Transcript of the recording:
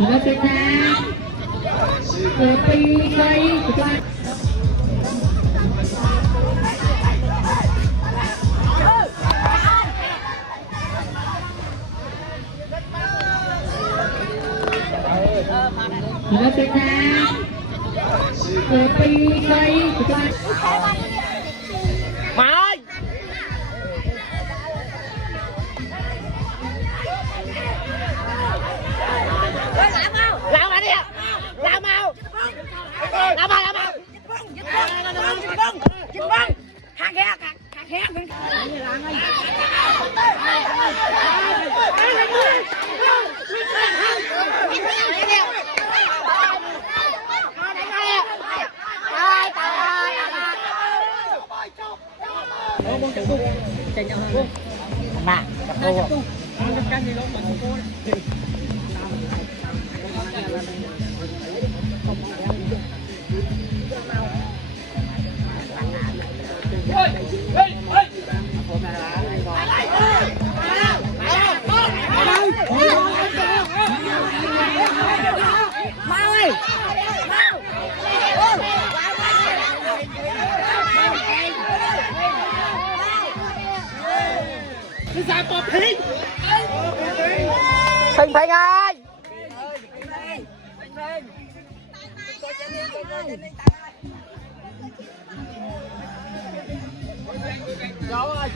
Nó sẽ ra từ pi cây của nó sẽ ra từ pi cây của Mà ơi lao mà đi ạ, lao mau hàng ghé mà gặp cô Thình Thình ơi. Cháu ơi.